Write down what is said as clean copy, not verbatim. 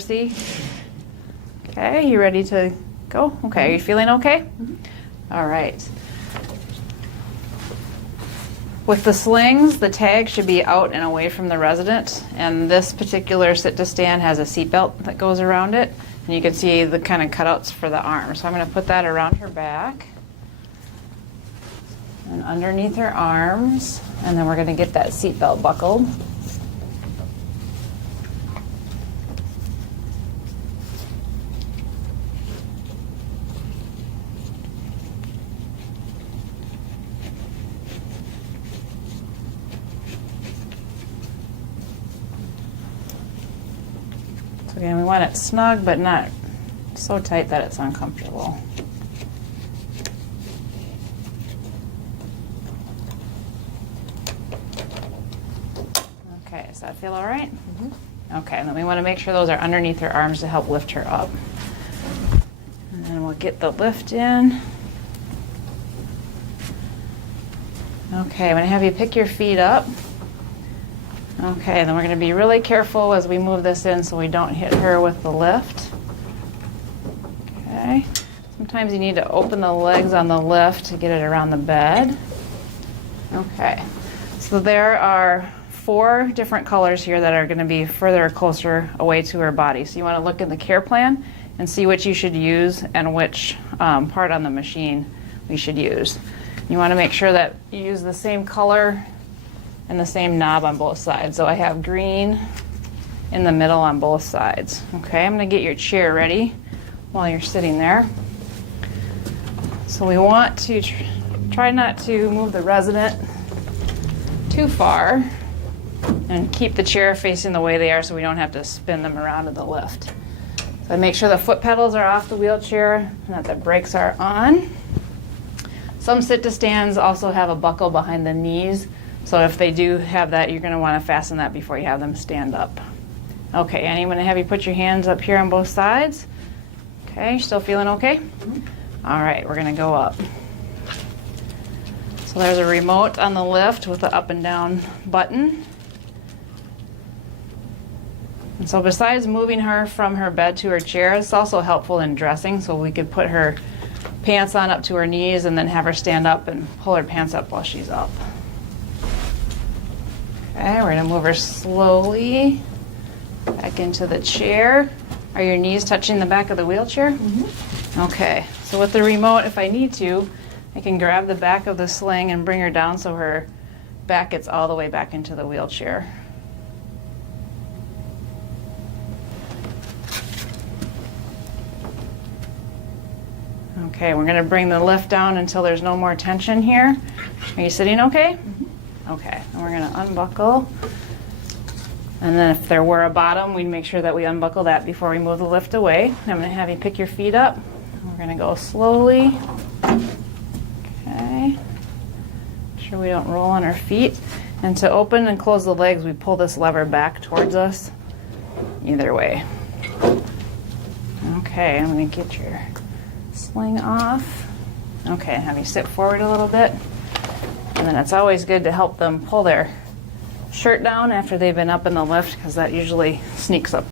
See? Okay, you ready to go? Okay, are you feeling okay? All right. With the slings, the tag should be out and away from the resident, and this particular sit-to-stand has a seat belt that goes around it, and you can see the kind of cutouts for the arms. So I'm going to put that around her back and underneath her arms, and then we're going to get that seat belt buckled. So again, we want it snug, but not so tight that it's uncomfortable. Okay, does that feel all right? Okay, and then we want to make sure those are underneath her arms to help lift her up. And then we'll get the lift in. Okay, I'm going to have you pick your feet up. Okay, then we're going to be really careful as we move this in so we don't hit her with the lift. Okay, sometimes you need to open the legs on the lift to get it around the bed. Okay, so there are 4 different colors here that are going to be further or closer away to her body. So you want to look in the care plan and see which you should use and which part on the machine we should use. You want to make sure that you use the same color and the same knob on both sides. So I have green in the middle on both sides. Okay, I'm going to get your chair ready while you're sitting there. So we want to try not to move the resident too far and keep the chair facing the way they are so we don't have to spin them around in the lift. So make sure the foot pedals are off the wheelchair and that the brakes are on. Some sit-to-stands also have a buckle behind the knees. So if they do have that, you're going to want to fasten that before you have them stand up. Okay, Annie, I'm going to have you put your hands up here on both sides. Okay, still feeling okay? All right, we're going to go up. So there's a remote on the lift with the up and down button. And so besides moving her from her bed to her chair, it's also helpful in dressing. So we could put her pants on up to her knees and then have her stand up and pull her pants up while she's up. Okay, we're going to move her slowly back into the chair. Are your knees touching the back of the wheelchair? Okay, so with the remote, if I need to, I can grab the back of the sling and bring her down so her back gets all the way back into the wheelchair. Okay, we're going to bring the lift down until there's no more tension here. Are you sitting okay? Okay, and we're going to unbuckle. And then if there were a bottom, we'd make sure that we unbuckle that before we move the lift away. I'm going to have you pick your feet up. We're going to go slowly. Okay. Make sure we don't roll on our feet. And to open and close the legs, we pull this lever back towards us. Either way. Okay, I'm going to get your sling off. Okay, have you sit forward a little bit. And then it's always good to help them pull their shirt down after they've been up in the lift because that usually sneaks up